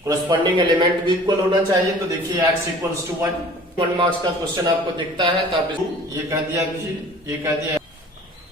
Corresponding element भी equal होना चाहिए। तो देखिए x इक्वल्स टू 1 मार्क्स का क्वेश्चन आपको दिखता है, तो आप ये कह दिया भी, ये कह दिया।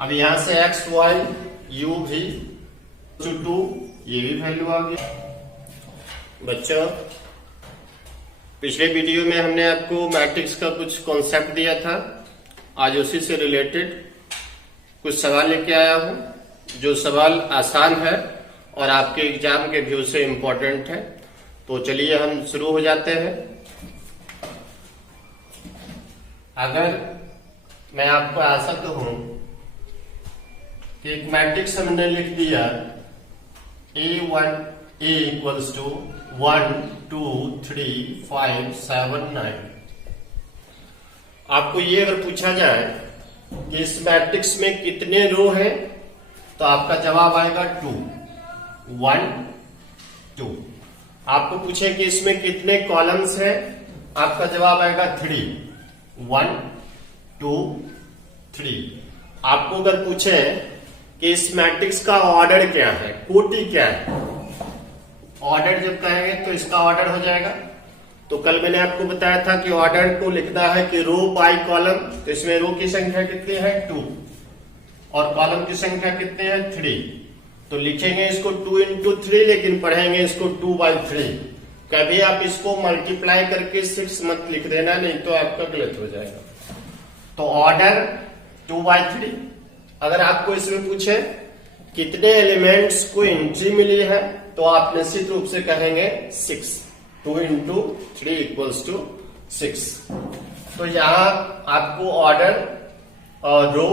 अब यहां से x y u भी 2 ये भी वैल्यू आ गई। बच्चों पिछले वीडियो में हमने आपको मैट्रिक्स का कुछ कॉन्सेप्ट दिया था, आज उसी से रिलेटेड कुछ सवाल लेके आया हूं, जो सवाल आसान है और आपके एग्जाम के व्यू से इम्पोर्टेंट है। तो चलिए हम शुरू हो जाते हैं। अगर मैं आपको ऐसा कहूं कि एक मैट्रिक्स हमने लिख दिया A इक्वल्स टू 1 2 3 5 7 9। आपको ये अगर पूछा जाए कि इस मैट्रिक्स में कितने रो हैं, तो आपका जवाब आएगा 2 1 2। आपको पूछे कि इसमें कितने कॉलम्स हैं, आपका जवाब आएगा 3 1 2 3। आपको अगर पूछे कि इस मैट्रिक्स का ऑर्डर क्या है, कोटि क्या है, ऑर्डर जब कहेंगे तो इसका ऑर्डर हो जाएगा। तो कल मैंने आपको बताया था कि ऑर्डर को लिखना है कि रो बाय कॉलम, तो इसमें रो की संख्या कितनी है 2 और कॉलम की संख्या कितनी है 3। तो लिखेंगे इसको 2 into 3, लेकिन पढ़ेंगे इसको 2/3। कभी आप इसको मल्टीप्लाई करके 6 मत लिख देना, नहीं तो आपका गलत हो जाएगा। तो ऑर्डर 2/3। अगर आपको इसमें पूछे कितने एलिमेंट्स को एंट्री मिली है, तो आप निश्चित रूप से कहेंगे 6। 2 into 3 इक्वल्स टू 6। तो यहां आपको ऑर्डर और रो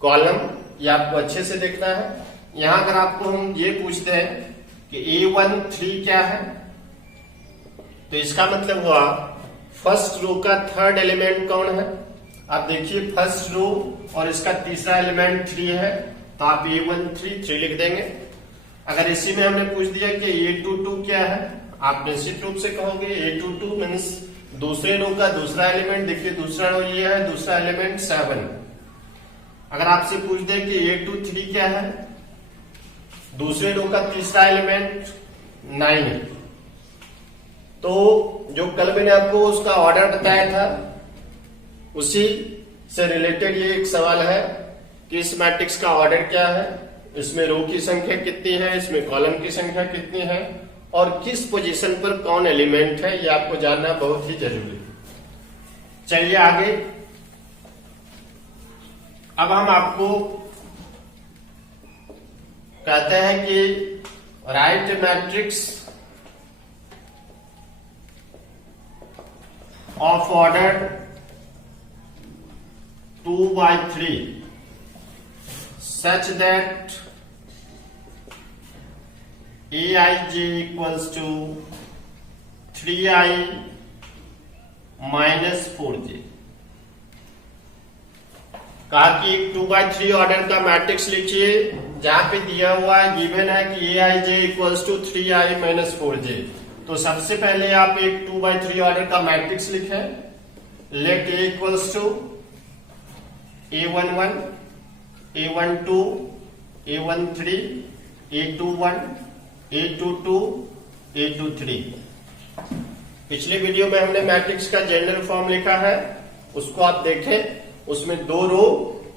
कॉलम ये आपको अच्छे से देखना है। यहां अगर आपको हम ये पूछते हैं कि A1 3 क्या है, तो इसका मतलब हुआ फर्स्ट रो का थर्ड एलिमेंट कौन है। आप देखिए फर्स्ट रो और इसका तीसरा एलिमेंट 3 है, तो आप A1 3 लिख देंगे। अगर इसी में हमने पूछ दिया कि A22 क्या है, आप निश्चित रूप से कहोगे A22 मीन्स दूसरे रो का दूसरा एलिमेंट। देखिए दूसरा रो ये है, दूसरा एलिमेंट 7। अगर आपसे पूछ दे कि A23 क्या है, दूसरे रो का तीसरा एलिमेंट 9 है। तो जो कल मैंने आपको उसका ऑर्डर बताया था, उसी से रिलेटेड ये एक सवाल है कि इस मैट्रिक्स का ऑर्डर क्या है, इसमें रो की संख्या कितनी है, इसमें कॉलम की संख्या कितनी है और किस पोजीशन पर कौन एलिमेंट है, ये आपको जानना बहुत ही जरूरी है। चलिए आगे। अब हम आपको कहते हैं कि right matrix of order 2/3 such that Aij equals to 3i minus 4j। कहा कि एक 2/3 ऑर्डर का मैट्रिक्स लिखिए जहां पे दिया हुआ है, गिवन है कि Aij equals to 3i minus 4j। तो सबसे पहले आप एक 2/3 ऑर्डर का मैट्रिक्स लिखें। Let A equals to A11 A12 A13 A21 A22 A23। पिछले वीडियो में हमने मैट्रिक्स का जनरल फॉर्म लिखा है, उसको आप देखें। उसमें 2 रो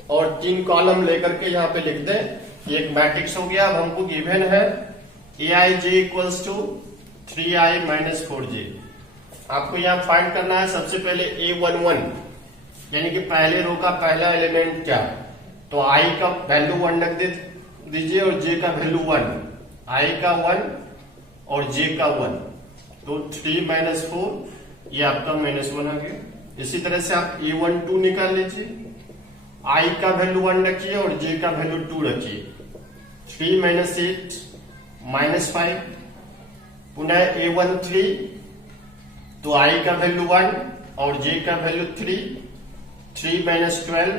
और 3 कॉलम लेकर के यहाँ पे लिख दें, ये एक मैट्रिक्स हो गया। अब हमको गिवन है Aij equals to 3i minus 4j। आपको यहाँ फाइंड करना है सबसे पहले A11, यानी कि पहले रो का पहला एलिमेंट क्या, तो i का वैल्यू 1 रख दीजिए और j का वैल्यू 1। i का 1 और j का 1, तो 3 - 4 ये आपका -1 आ गया। इसी तरह से आप A12 निकाल लीजिए, i का वैल्यू 1 रखिए और j का वैल्यू 2 रखिए। 3 - 8 -5। पुनः A13, तो i का वैल्यू 1 और j का वैल्यू 3। 3 - 12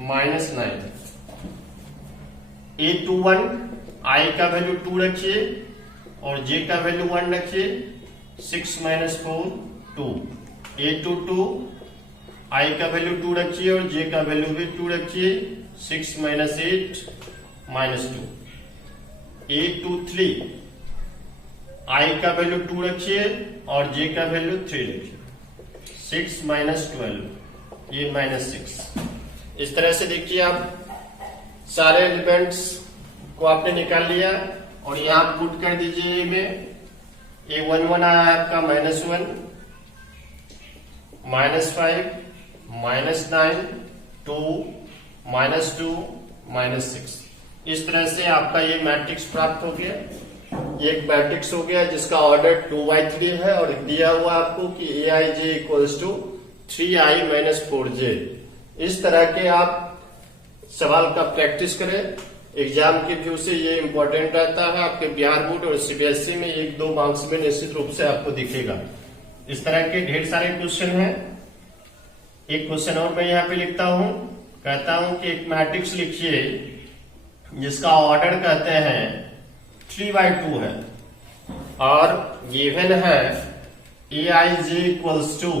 -9। A21, i का वैल्यू 2 रखिए और j का वैल्यू 1 रखिए। 6 - 4 2। A22, i का वैल्यू 2 रखिए और j का वैल्यू भी 2 रखिए। 6 - 8 -2। A23, आई का वैल्यू 2 रखिए और जे का वैल्यू 3 रखिए। 6 माइनस 12, ये -6। इस तरह से देखिए आप सारे एलिमेंट्स को आपने निकाल लिया और यहां पुट कर दीजिए में। ये 1 1 आया आपका -1, -5, -9, 2, -2, -6। इस तरह से आपका ये मैट्रिक्स प्राप्त हो गया। ये एक मैट्रिक्स हो गया जिसका ऑर्डर 2/3 है और दिया हुआ आपको कि aij equals to 3i - 4j। इस तरह के आप सवाल का प्रैक्टिस करें। एग्जाम के व्यू से ये इंपॉर्टेंट रहता है। आपके बिहार बोर्ड और सीबीएसई में 1-2 मार्क्स में निश्चित रूप से आपको दिखेगा। इस तरह के ढेर सारे क्वेश्चन हैं। एक क्वेश्चन और मैं यहाँ पे लिखता हूं, कहता हूं कि एक मैट्रिक्स लिखिए जिसका ऑर्डर कहते हैं 3/2 है और गिवन है aij equals to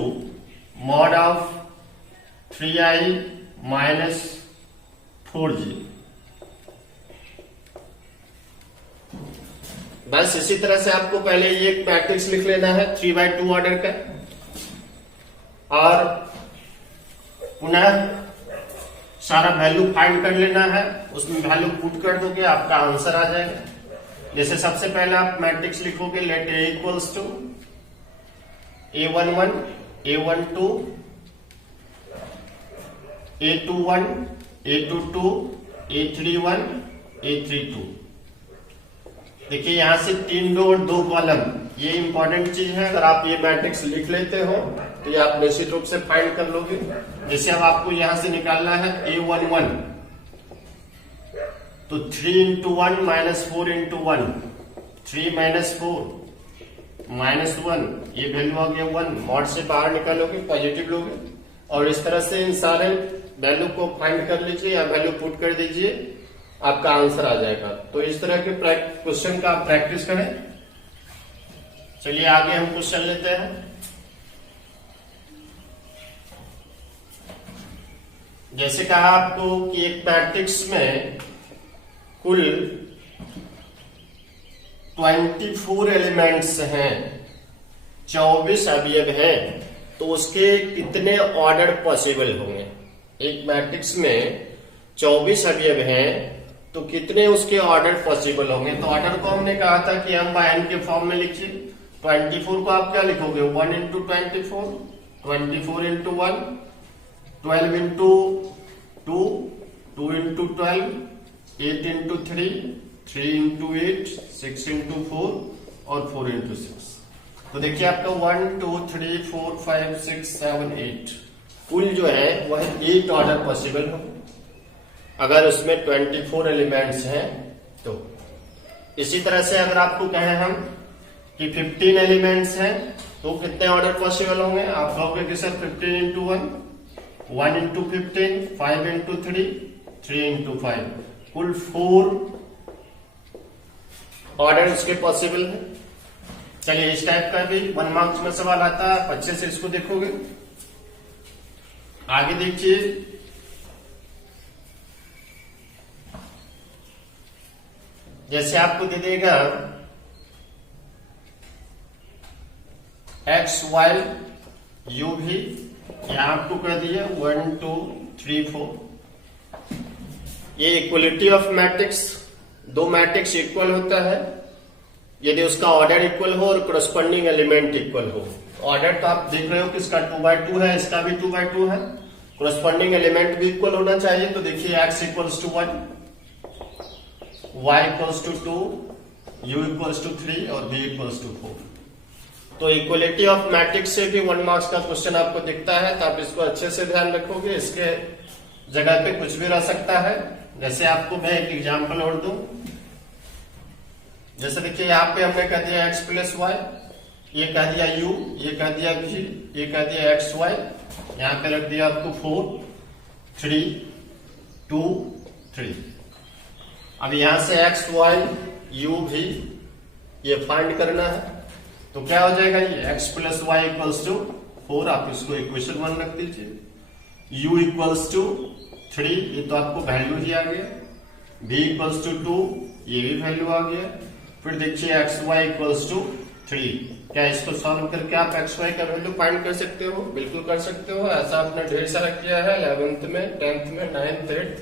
mod of 3i - 4j। बस इसी तरह से आपको पहले ये एक मैट्रिक्स लिख लेना है 3/2 ऑर्डर का और पुनः सारा वैल्यू फाइंड कर लेना है। उसमें वैल्यू पुट कर दोगे, आपका आंसर आ जाएगा। जैसे सबसे पहले आप मैट्रिक्स लिखोगे late a equals to a11, a12, a21, a22, a31, a32। देखिए यहां से 3 रो और 2 कॉलम, ये इंपॉर्टेंट चीज है। अगर आप ये मैट्रिक्स लिख लेते हो तो ये आप निश्चित रूप से फाइंड कर लोगे। जैसे अब आपको यहां से निकालना है a11, तो 3 into 1 - 4 into 1, 3 - 4 -1, ये वैल्यू आ गया 1। मॉड से बाहर निकालोगे, पॉजिटिव लोगे और इस तरह से इन सारे वैल्यू को फाइंड कर लीजिए या वैल्यू पुट कर दीजिए, आपका आंसर आ जाएगा। तो इस तरह के क्वेश्चन का आप प्रैक्टिस करें। चलिए आगे हम क्वेश्चन लेते हैं। जैसे कहा आपको कि एक मैट्रिक्स में कुल 24 एलिमेंट्स हैं, 24 अवयव हैं, तो उसके कितने ऑर्डर पॉसिबल होंगे। एक मैट्रिक्स में 24 अवयव हैं तो कितने उसके ऑर्डर पॉसिबल होंगे। तो ऑर्डर को हमने कहा था कि हम बाय n के फॉर्म में लिखिए। 24 को आप क्या लिखोगे, 1 into 24, 24 into 1, 12 into 2, 2 into 12, 8 into 3, 3 into 8, 6 into 4 और 4 into 6। तो देखिए आपका 1 2 3 4 5 6 7 8 कुल जो है वह 8 ऑर्डर पॉसिबल होंगे अगर उसमें 24 एलिमेंट्स हैं तो। इसी तरह से अगर आपको कहें हम कि 15 एलिमेंट्स हैं तो कितने ऑर्डर पॉसिबल होंगे। आप कहोगे कि sir 15 into 1, 1 into 15, 5 into 3, 3 into 5, कुल 4 ऑर्डर उसके पॉसिबल है। चलिए इस टाइप का भी 1 मार्क्स में सवाल आता है, अच्छे से इसको देखोगे। आगे देखिए, जैसे आपको दे देगा x y u भी, यहां आपको कह दिया 1 2 3 4। ये इक्वलिटी ऑफ मैट्रिक्स, दो मैट्रिक्स इक्वल होता है यदि उसका ऑर्डर इक्वल हो और करस्पॉन्डिंग एलिमेंट इक्वल हो। ऑर्डर तो आप देख रहे हो कि इसका 2/2 है, इसका भी 2/2 है, करस्पॉन्डिंग एलिमेंट भी इक्वल होना चाहिए। तो देखिए x equals to 1, y equals to 2, u equals to 3 और v इक्वल्स टू 4। तो इक्वलिटी ऑफ मैट्रिक्स से भी 1 मार्क्स का क्वेश्चन आपको दिखता है, तो आप इसको अच्छे से ध्यान रखोगे। इसके जगह पे कुछ भी रह सकता है। जैसे आपको मैं एक एग्जांपल और दूं, जैसे देखिए यहाँ पे हमने कह दिया x प्लस वाई, ये कह दिया u, ये कह दिया v, ये कह दिया एक्स वाई, यहाँ पे रख दिया आपको 4 3 2 3। अब यहां से x y u v ये फाइंड करना है, तो क्या हो जाएगा, ये x plus y equals to 4, आप इसको इक्वेशन 1 रख दीजिए। u इक्वल्स टू 3, ये तो आपको वैल्यू ही आ गया। v इक्वल्स टू 2, ये भी वैल्यू आ गया। फिर देखिए एक्स वाई इक्वल्स टू 3। क्या इसको सॉल्व करके आप एक्स वाई का वैल्यू फाइंड कर सकते हो? बिल्कुल कर सकते हो। ऐसा आपने ढेर सारा किया है 11th में, 10th में, 9th, 8th।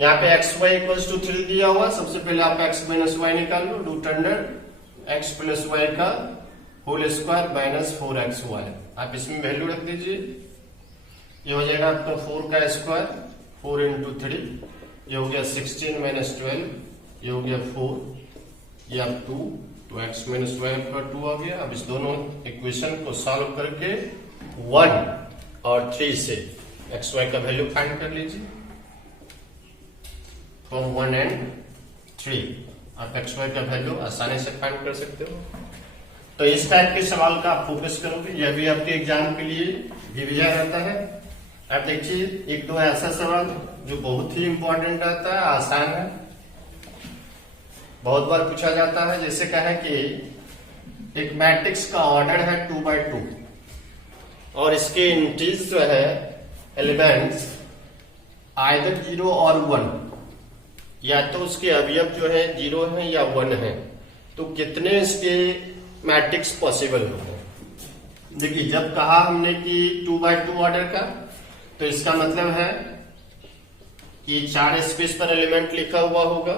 यहाँ पे एक्स वाई इक्वल्स टू 3 दिया हुआ। सबसे पहले आप एक्स माइनस वाई निकाल लो। Root under x plus y का whole square minus 4x y. आप इसमें वैल्यू रख दीजिए। ये हो जाएगा आपका 4 का स्क्वायर, 4 इंटू 3, ये हो गया 16 माइनस 12, ये हो गया 4, ये अब 2, तो x माइनस वाई का 2 आ गया। अब इस दोनों इक्वेशन को सॉल्व करके 1 और 3 से एक्स वाई का वैल्यू फाइंड कर लीजिए। फ्रॉम 1 एंड 3 आप एक्स वाई का वैल्यू आसानी से फाइंड कर सकते हो। तो इस टाइप के सवाल का आप फोकस करोगे, यह भी आपके एग्जाम के लिए रिवीजन रहता है। अब देखिए एक दो ऐसा सवाल जो बहुत ही इंपॉर्टेंट रहता है, आसान है, बहुत बार पूछा जाता है। जैसे कहें कि एक मैट्रिक्स का ऑर्डर है 2x2 और इसके इंटीज जो है एलिमेंट्स आइदर 0 और 1, या तो उसके अवयव जो है 0 है या 1 है, तो कितने इसके मैट्रिक्स पॉसिबल होंगे? देखिए जब कहा हमने कि 2x2 ऑर्डर का, तो इसका मतलब है कि 4 स्पेस पर एलिमेंट लिखा हुआ होगा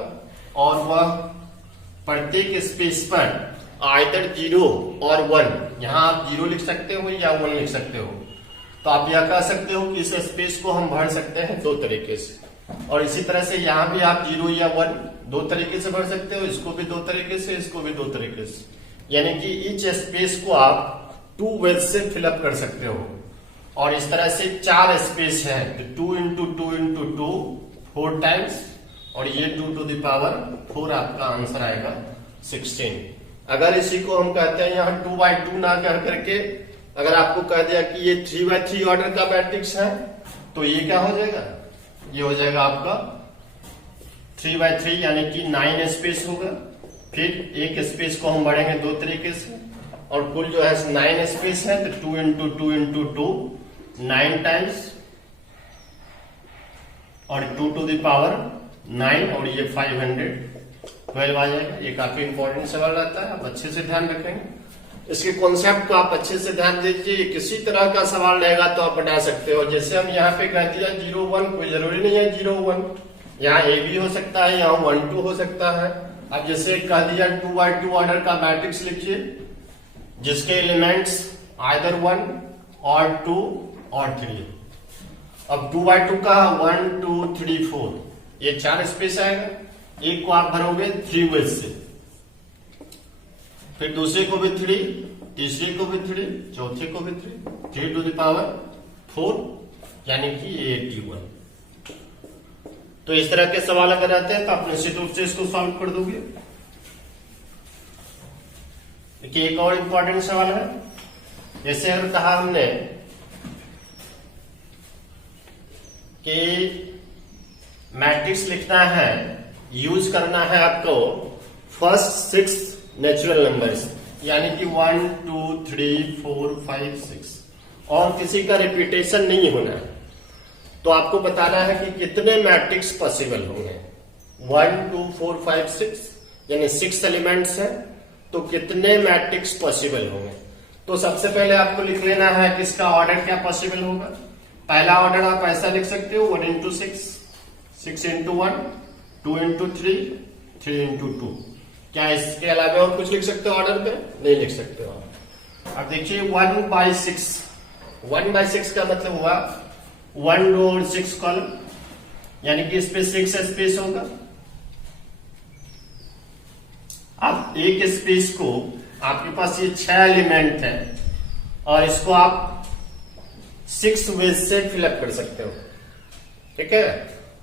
और वह प्रत्येक स्पेस पर आइदर 0 और 1, यहां आप 0 लिख सकते हो या 1 लिख सकते हो। तो आप यह कह सकते हो कि इस स्पेस को हम भर सकते हैं दो तरीके से, और इसी तरह से यहां भी आप 0 या 1 दो तरीके से भर सकते हो, इसको भी दो तरीके से, इसको भी दो तरीके से। यानी कि ईच स्पेस को आप 2 वेज से फिलअप कर सकते हो। और इस तरह से 4 स्पेस है तो 2 इंटू 2 इंटू 2 4 टाइम्स, और ये 2 टू द पावर 4 आपका आंसर आएगा 16। अगर इसी को हम कहते हैं यहाँ 2x2 ना कह करके अगर आपको कह दिया कि ये 3x3 ऑर्डर का मैट्रिक्स है, तो ये क्या हो जाएगा? ये हो जाएगा आपका 3x3 यानी कि 9 स्पेस होगा। फिर एक स्पेस को हम बढ़ेंगे दो तरीके से, और कुल जो है 9 स्पेस है तो 2 इंटू 2 इंटू 2 9 टाइम्स, और 2 टू द पावर 9, और ये 512 आ जाएगा। ये काफी इंपॉर्टेंट सवाल रहता है, आप अच्छे से ध्यान रखेंगे। इसके कॉन्सेप्ट को आप अच्छे से ध्यान दीजिए। किसी तरह का सवाल रहेगा तो आप बना सकते हो। जैसे हम यहाँ पे कह दिया 0 1, कोई जरूरी नहीं है 0 1, यहाँ ए भी हो सकता है, यहाँ 1 2 हो सकता है। अब जैसे कह दिया 2x2 ऑर्डर का मैट्रिक्स लिखिए जिसके एलिमेंट्स आइदर 1 और 2 और 3। अब 2x2 का 1 2 3 4, ये 4 स्पेस आएगा। एक को आप भरोगे 3 वेज से, फिर दूसरे को भी 3, तीसरे को भी 3, चौथे को भी 3 टू द पावर 4 यानी कि 81। तो इस तरह के सवाल अगर आते हैं तो आप निश्चित रूप से इसको सॉल्व कर दोगे। देखिए एक और इंपॉर्टेंट सवाल है। जैसे अगर कहा हमने कि मैट्रिक्स लिखना है, यूज करना है आपको फर्स्ट 6 नेचुरल नंबर्स, यानी कि 1 2 3 4 5 6, और किसी का रिपीटेशन नहीं होना है। तो आपको बताना है कि कितने मैट्रिक्स पॉसिबल होंगे। 1 2 4 5 6 यानी 6 एलिमेंट्स हैं, तो कितने मैट्रिक्स पॉसिबल होंगे? तो सबसे पहले आपको लिख लेना है कि इसका ऑर्डर क्या पॉसिबल होगा। पहला ऑर्डर आप ऐसा लिख सकते हो 1 इंटू 6, 6 इंटू 1, 2 इंटू 3, 3 इंटू 2। क्या इसके अलावा और कुछ लिख सकते हो ऑर्डर पे? नहीं लिख सकते हो। अब देखिए 1/6, 1/6 का मतलब हुआ 1 रो और 6 कॉलम, यानी कि इस पे 6 स्पेस होगा। अब एक स्पेस को आपके पास ये 6 एलिमेंट है और इसको आप 6 वेज से फिलअप कर सकते हो। ठीक है,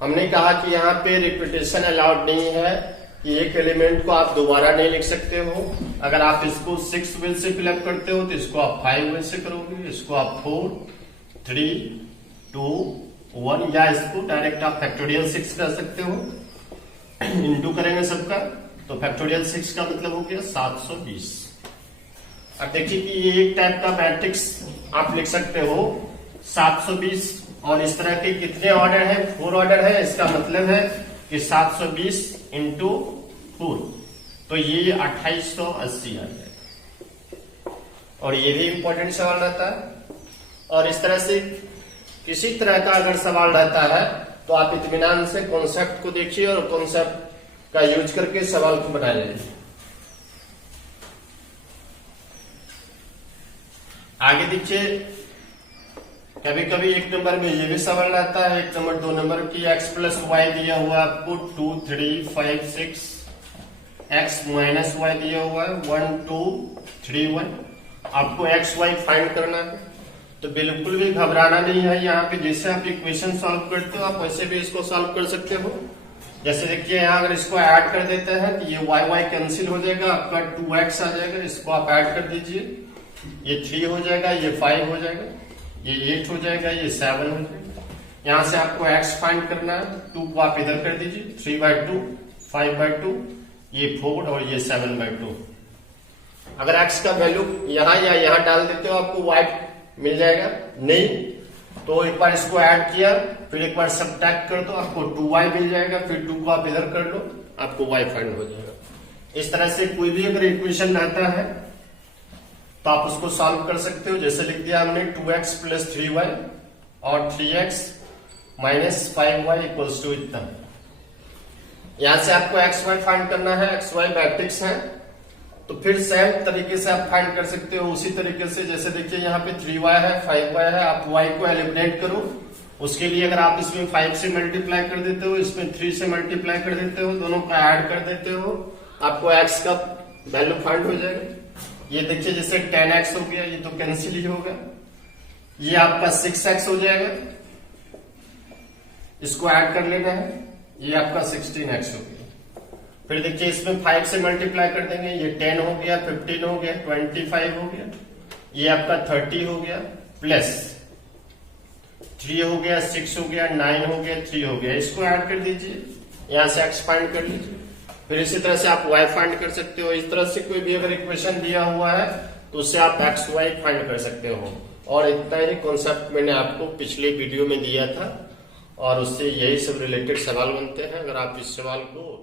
हमने कहा कि यहाँ पे रिपीटेशन अलाउड नहीं है, कि एक एलिमेंट को आप दोबारा नहीं लिख सकते हो। अगर आप इसको 6 वेज से फिलअप करते हो तो इसको आप 5 वेज से करोगे, इसको आप 4 3 2 1, या इसको डायरेक्ट आप फैक्टोरियल 6 कर सकते हो। इंटू करेंगे सबका, तो फैक्टोरियल 6 का मतलब हो गया 720। अब देखिए कि ये एक टाइप का मैट्रिक्स आप लिख सकते हो 720, और इस तरह के कितने ऑर्डर है? 4 ऑर्डर है। इसका मतलब है कि 720 इंटू 4 तो ये 2880 आ जाएगा। और ये भी इंपॉर्टेंट सवाल रहता है। और इस तरह से किसी तरह का अगर सवाल रहता है तो आप इत्मीनान से कॉन्सेप्ट को देखिए और कॉन्सेप्ट का यूज करके सवाल को बना लीजिए। आगे देखिए, कभी कभी एक नंबर में ये भी सवाल रहता है, 1 नंबर 2 नंबर की x प्लस वाई दिया हुआ आपको 2 3 5 6, x माइनस वाई दिया हुआ है 1 2 3 1। आपको एक्स वाई फाइंड करना है। तो बिल्कुल भी घबराना नहीं है। यहाँ पे जैसे आप इक्वेशन सॉल्व करते हो आप वैसे भी इसको सॉल्व कर सकते हो। जैसे देखिए यहाँ अगर इसको ऐड कर देते हैं तो ये वाई वाई कैंसिल हो जाएगा, आपका 2x आ जाएगा, इसको आप ऐड कर दीजिए, ये 3 हो जाएगा, ये 5 हो जाएगा, ये 8 हो जाएगा, ये 7 हो जाएगा। यहाँ से आपको x फाइंड करना है, 2 को आप इधर कर दीजिए, 3/2 5/2, ये 4 और ये 7/2। अगर x का वैल्यू यहाँ या यहाँ डाल देते हो आपको y मिल जाएगा, नहीं तो एक बार इसको ऐड किया फिर एक बार सब्ट्रैक्ट कर दो, आपको 2y मिल जाएगा, फिर 2 को आप इधर कर लो, आपको y फाइंड हो जाएगा। इस तरह से कोई भी अगर इक्वेशन रहता है तो आप उसको सॉल्व कर सकते हो। जैसे लिख दिया हमने 2x प्लस 3y और 3x minus 5y equals to इतना। यहां से आपको एक्स वाई फाइंड करना है, एक्स वाई मैट्रिक्स है, तो फिर सेम तरीके से आप फाइंड कर सकते हो उसी तरीके से। जैसे देखिए यहाँ पे 3y है 5y है, आप y को एलिमिनेट करो। उसके लिए अगर आप इसमें 5 से मल्टीप्लाई कर देते हो, इसमें 3 से मल्टीप्लाई कर देते हो, दोनों का ऐड कर देते हो, आपको x का वैल्यू फाइंड हो जाएगा। ये देखिए जैसे 10x हो गया, ये तो कैंसिल ही होगा, ये आपका 6x हो जाएगा, इसको ऐड कर लेना है, ये आपका 16x हो गया। फिर देखिए इसमें 5 से मल्टीप्लाई कर देंगे, ये 10 हो गया, 15 हो गया, 25 हो गया, ये आपका 30 हो गया, प्लस 3 हो गया, 6 हो गया, 9 हो गया, 3 हो गया, इसको ऐड कर दीजिए, यहां से x फाइंड कर लीजिए। फिर इसी तरह से आप y फाइंड कर सकते हो। इस तरह से कोई भी अगर इक्वेशन दिया हुआ है तो उससे आप x y फाइंड कर सकते हो। और इतना ही कॉन्सेप्ट मैंने आपको पिछले वीडियो में दिया था और उससे यही सब रिलेटेड सवाल बनते हैं। अगर आप इस सवाल को